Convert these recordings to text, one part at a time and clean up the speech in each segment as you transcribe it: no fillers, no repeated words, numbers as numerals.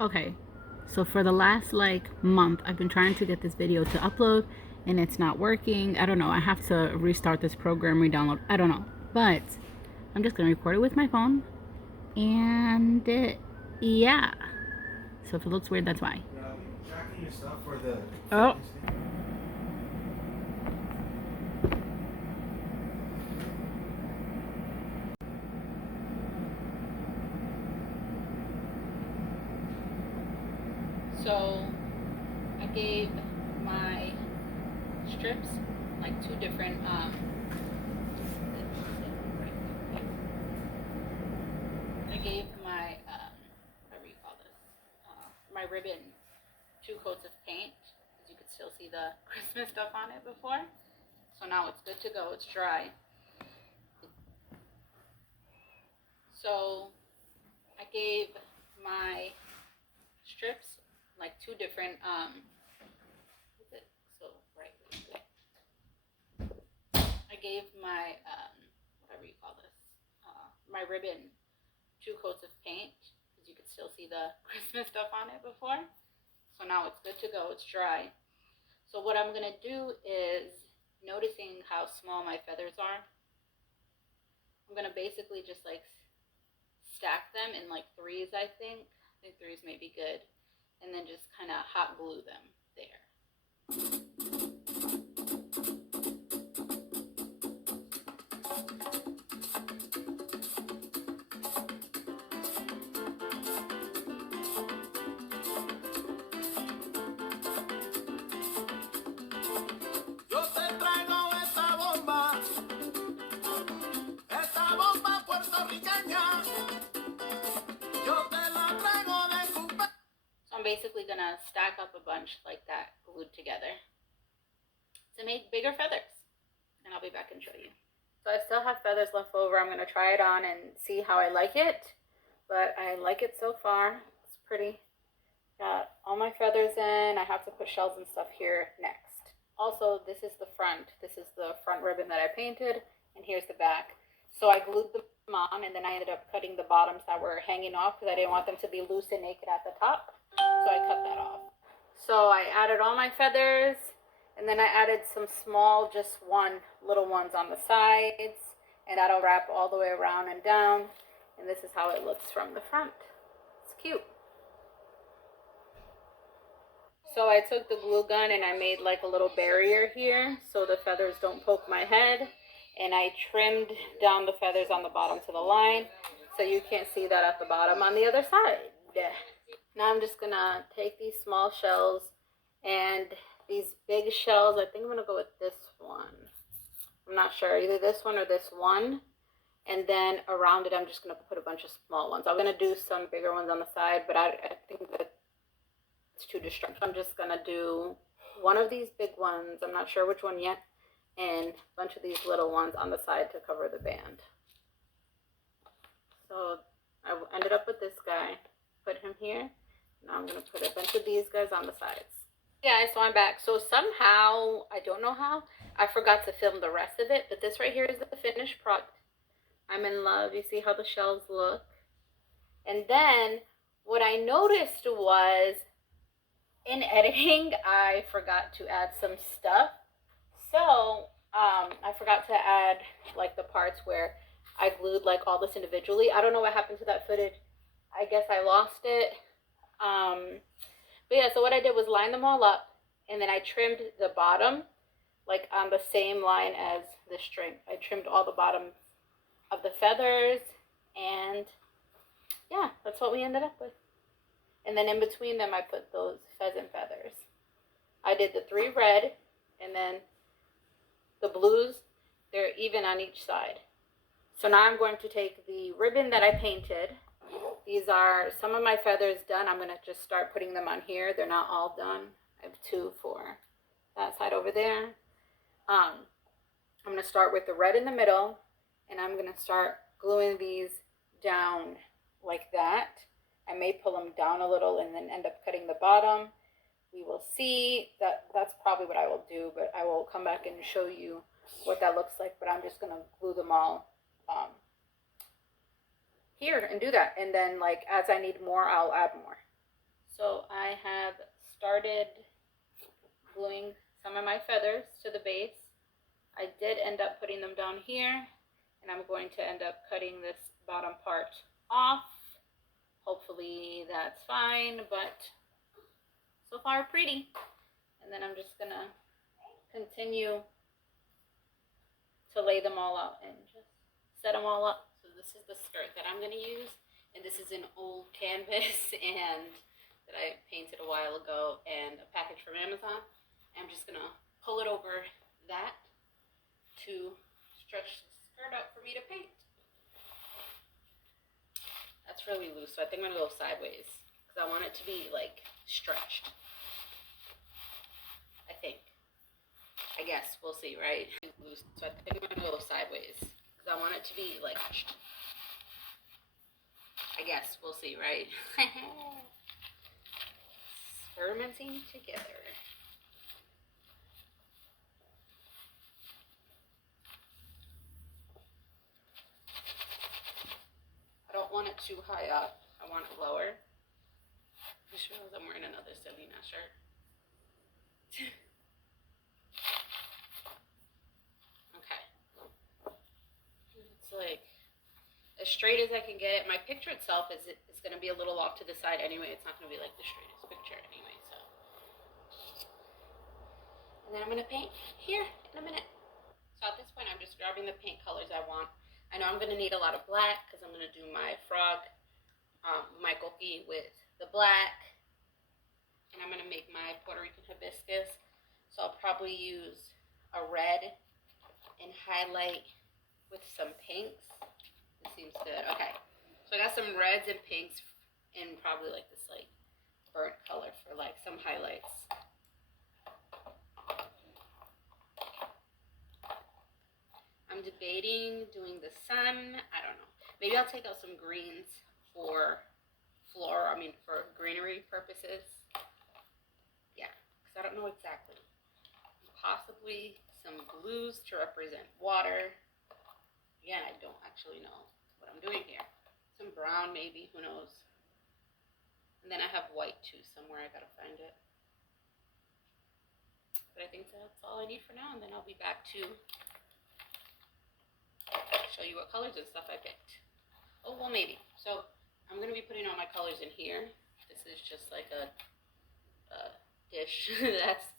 Okay, so for the last like month, I've been trying to get this video to upload and it's not working. I don't know. I have to restart this program, re-download. I don't know. But I'm just going to record it with my phone. And yeah. So if it looks weird, that's why. Tracking your stuff for the Oh. So I gave my strips like two different I gave my whatever you call this, my ribbon two coats of paint, because you could still see the Christmas stuff on it before. So now it's good to go. It's dry. So I gave my strips like two different is it so bright? I gave my whatever you call this, my ribbon two coats of paint, because you could still see the Christmas stuff on it before. So now it's good to go. It's dry. So what I'm gonna do is, noticing how small my feathers are, I'm gonna basically just like stack them in like threes. I think threes may be good, and then just kind of hot glue them there. I'm basically gonna stack up a bunch like that glued together to make bigger feathers, and I'll be back and show you. So I still have feathers left over. I'm gonna try it on and see how I like it, but I like it so far. It's pretty. Got all my feathers in. I have to put shells and stuff here next. Also, this is the front. This is the front ribbon that I painted, and here's the back. So I glued them on, and then I ended up cutting the bottoms that were hanging off because I didn't want them to be loose and naked at the top. So I cut that off. So I added all my feathers, and then I added some small, just one little ones on the sides, and that'll wrap all the way around and down. And this is how it looks from the front. It's cute. So I took the glue gun and I made like a little barrier here so the feathers don't poke my head. And I trimmed down the feathers on the bottom to the line so you can't see that at the bottom on the other side. Now I'm just gonna take these small shells and these big shells. I think I'm gonna go with this one. I'm not sure, either this one or this one. And then around it, I'm just gonna put a bunch of small ones. I'm gonna do some bigger ones on the side, but I think that it's too distracting. I'm just gonna do one of these big ones. I'm not sure which one yet. And a bunch of these little ones on the side to cover the band. So I ended up with this guy. Put him here. Now I'm going to put a bunch of these guys on the sides. Yeah, so I'm back. So somehow, I don't know how, I forgot to film the rest of it. But this right here is the finished product. I'm in love. You see how the shells look? And then what I noticed was, in editing, I forgot to add some stuff. So I forgot to add like the parts where I glued like all this individually. I don't know what happened to that footage. I guess I lost it. But yeah, so what I did was line them all up, and then I trimmed the bottom like on the same line as the string. I trimmed all the bottom of the feathers, and yeah, that's what we ended up with. And then in between them, I put those pheasant feathers. I did the 3 red, and then the blues, they're even on each side. So now I'm going to take the ribbon that I painted. These are some of my feathers done. I'm going to just start putting them on here. They're not all done. I have 2 for that side over there. I'm going to start with the red in the middle, and I'm going to start gluing these down like that. I may pull them down a little and then end up cutting the bottom. We will see. That's probably what I will do, but I will come back and show you what that looks like. But I'm just going to glue them all here and do that. And then like as I need more, I'll add more. started gluing some of my feathers to the base. I did end up putting them down here, and I'm going to end up cutting this bottom part off. Hopefully that's fine, but so far pretty. And then I'm just gonna continue to lay them all out and just set them all up. So this is the skirt that I'm gonna use, and this is an old canvas and that I painted a while ago and a package from Amazon. I'm just gonna pull it over that to stretch the skirt out for me to paint. That's really loose, so I think I'm gonna go sideways because I want it to be like stretched. I think. I guess we'll see, right? Loose, so I think I'm gonna go sideways because I want it to be like. I guess we'll see, right? Experimenting together. I don't want it too high up. I want it lower. I just realized I'm wearing another Selena shirt. Okay. It's like as straight as I can get it. My picture itself is going to be a little off to the side anyway. It's not going to be like the straightest picture anyway. So, and then I'm going to paint here in a minute. So at this point, I'm just grabbing the paint colors I want. I know I'm going to need a lot of black because I'm going to do my frog, my coqui with the black. And I'm going to make my Puerto Rican hibiscus. So I'll probably use a red and highlight with some pinks. It seems good. Okay. So I got some reds and pinks and probably like this like burnt color for like some highlights. I'm debating doing the sun. I don't know. Maybe I'll take out some greens for for greenery purposes. Yeah, because I don't know exactly. Possibly some blues to represent water. Again, I don't actually know what I'm doing here. Some brown maybe, who knows. And then I have white too somewhere. I gotta find it. But I think that's all I need for now, and then I'll be back to show you what colors and stuff I picked. Oh, well, maybe. So I'm going to be putting all my colors in here. This is just like a dish that's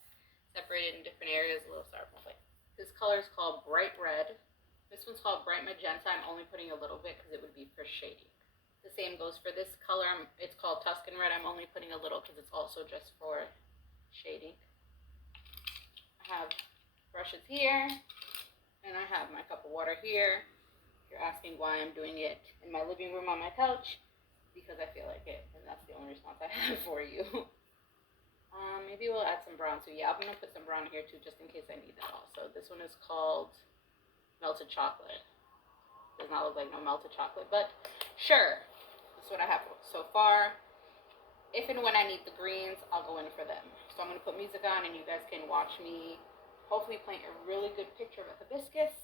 separated in different areas. A little styrofoam plate. This color is called Bright Red. This one's called Bright Magenta. I'm only putting a little bit because it would be for shading. The same goes for this color. It's called Tuscan Red. I'm only putting a little because it's also just for shading. I have brushes here, and I have my cup of water here. You're asking why I'm doing it in my living room on my couch, because I feel like it, and that's the only response I have for you. Maybe we'll add some brown too. Yeah, I'm gonna put some brown here too, just in case I need that also. This one is called Melted Chocolate. Does not look like no melted chocolate, but sure. That's what I have so far. If and when I need the greens, I'll go in for them. So I'm gonna put music on, and you guys can watch me hopefully paint a really good picture of a hibiscus.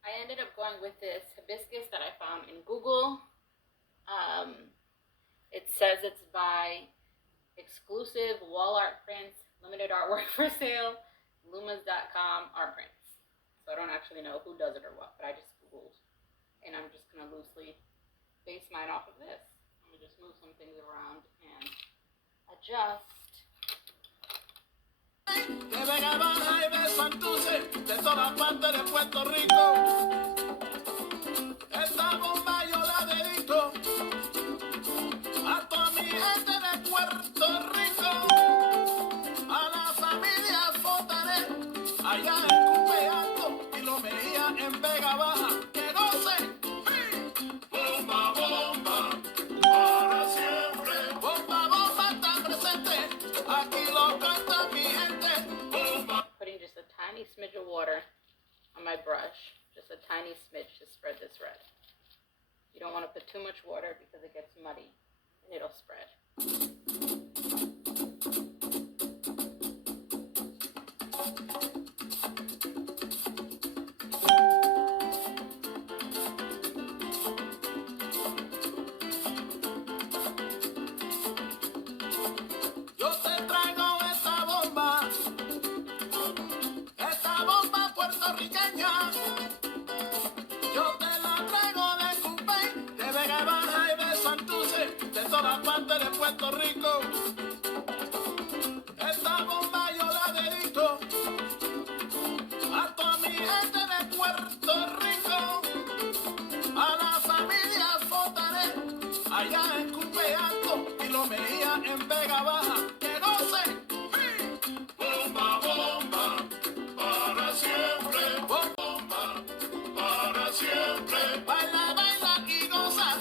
I ended up going with this hibiscus that I found in Google. It says it's by Exclusive Wall Art Prints, Limited Artwork for Sale, Lumas.com Art Prints. So I don't actually know who does it or what, but I just Googled. And I'm just going to loosely base mine off of this. Let me just move some things around and adjust. De Vega Baja y de Santurce, de toda parte de Puerto Rico. Esta bomba yo la dedico a toda mi gente de Puerto Rico, a la familia Fotanet, allá en Cupe Alto y lo veía en Vega Baja, que no sé. Bomba, bomba, para siempre. Bomba, bomba está presente, aquí lo canta mi gente. Putting just a tiny smidge of water on my brush, just a tiny smidge to spread this red. You don't want to put too much water because it gets muddy and it'll spread. Yo te traigo esta Puerto Rico. Esta bomba yo la dedico a toda mi gente de Puerto Rico, a la familia Fotanet, allá en Cupeaco y lo Mejía en Vega Baja, que no se bomba, bomba, para siempre, bomba, para siempre, baila, baila y goza,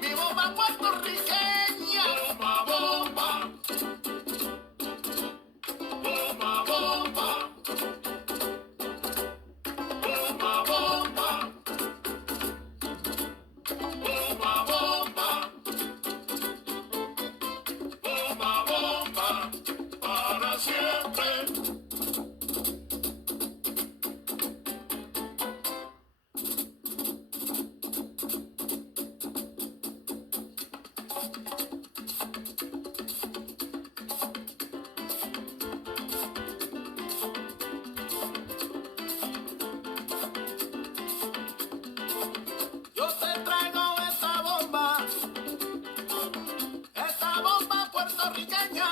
mi bomba puertorriqueña, bomba, bomba, bomba, bomba, bomba, bomba, bomba, bomba, bomba, bomba, para siempre. Yo te traigo esta bomba puertorriqueña.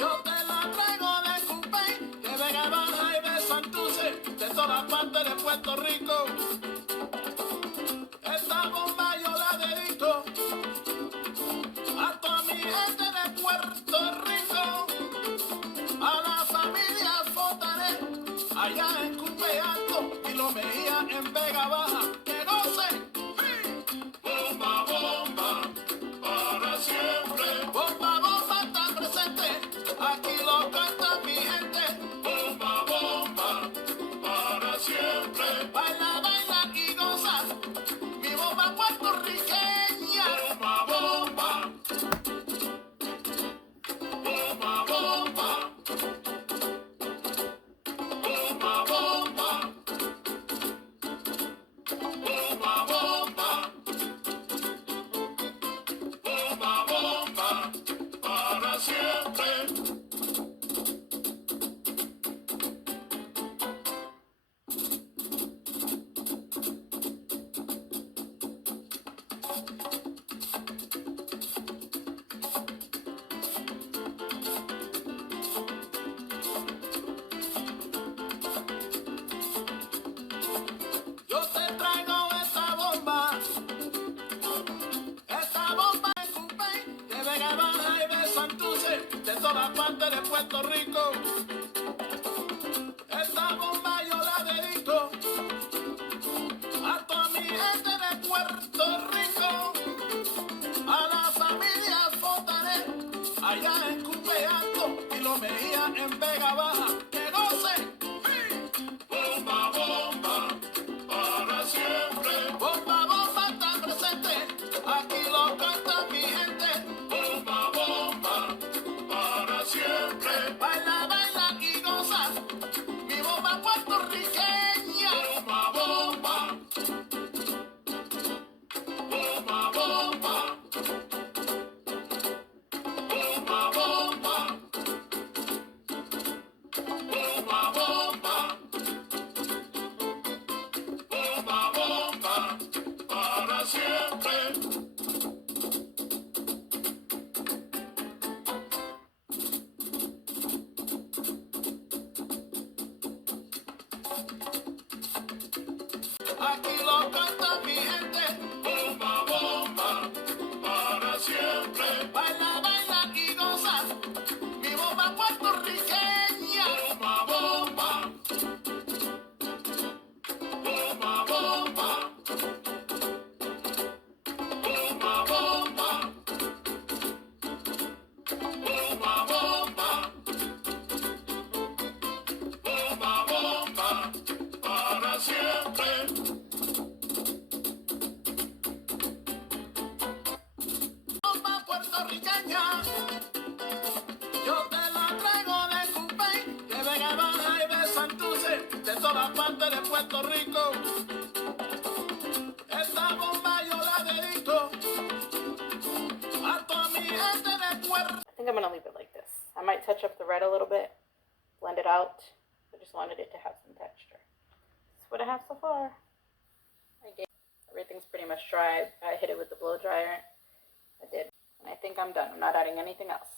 Yo te la traigo de Cupey, de Vega Baja y de Santurce, de todas partes de Puerto Rico. Esta bomba yo la dedico a toda mi gente de Puerto Rico, a la familia Fotanet, allá en Cupeaco y lo Mejía en Vega Baja, que no se bomba, bomba, para siempre, bomba, bomba está presente, aquí lo canta mi gente, bomba, bomba, para siempre, baila, baila y goza, mi bomba puertorriqueña, bomba, bomba, bomba, bomba, bomba, bomba, bomba, bomba, bomba, bomba, para siempre. Yo te traigo esta bomba en Cupey, de Vega Baja y de Santurce, de todas partes de Puerto Rico. Esta bomba yo la dedico a toda mi gente de Puerto Rico, a la familia Fotanet, allá en Cupeaco y lo Mejía en Vega Baja, que no se bomba, bomba, para siempre, bomba, bomba está presente, aquí lo canta mi gente, bomba, bomba, para siempre, baila, baila y goza, mi bomba puertorriqueña, bomba, bomba, bomba, bomba, bomba, bomba, bomba, bomba, bomba, bomba, para siempre. Aquí lo canta mi gente, bomba, bomba, para siempre. Baila, baila y goza, mi bomba puertorriqueña, bomba, bomba, bomba, bomba, bomba, bomba, bomba, bomba, bomba, bomba, para siempre. Bomba puertorriqueña, yo te la traigo de Cupey, de Vega Baja y de Santurce, de todas partes de Puerto Rico. Esta bomba yo la dedico a toda mi gente de Puerto. I think I'm gonna leave it like this. I might touch up the red a little bit, blend it out. I just wanted it to have some texture. That's what I have so far. Everything's pretty much dry. I hit it with the blow dryer. I did. I think I'm done. I'm not adding anything else.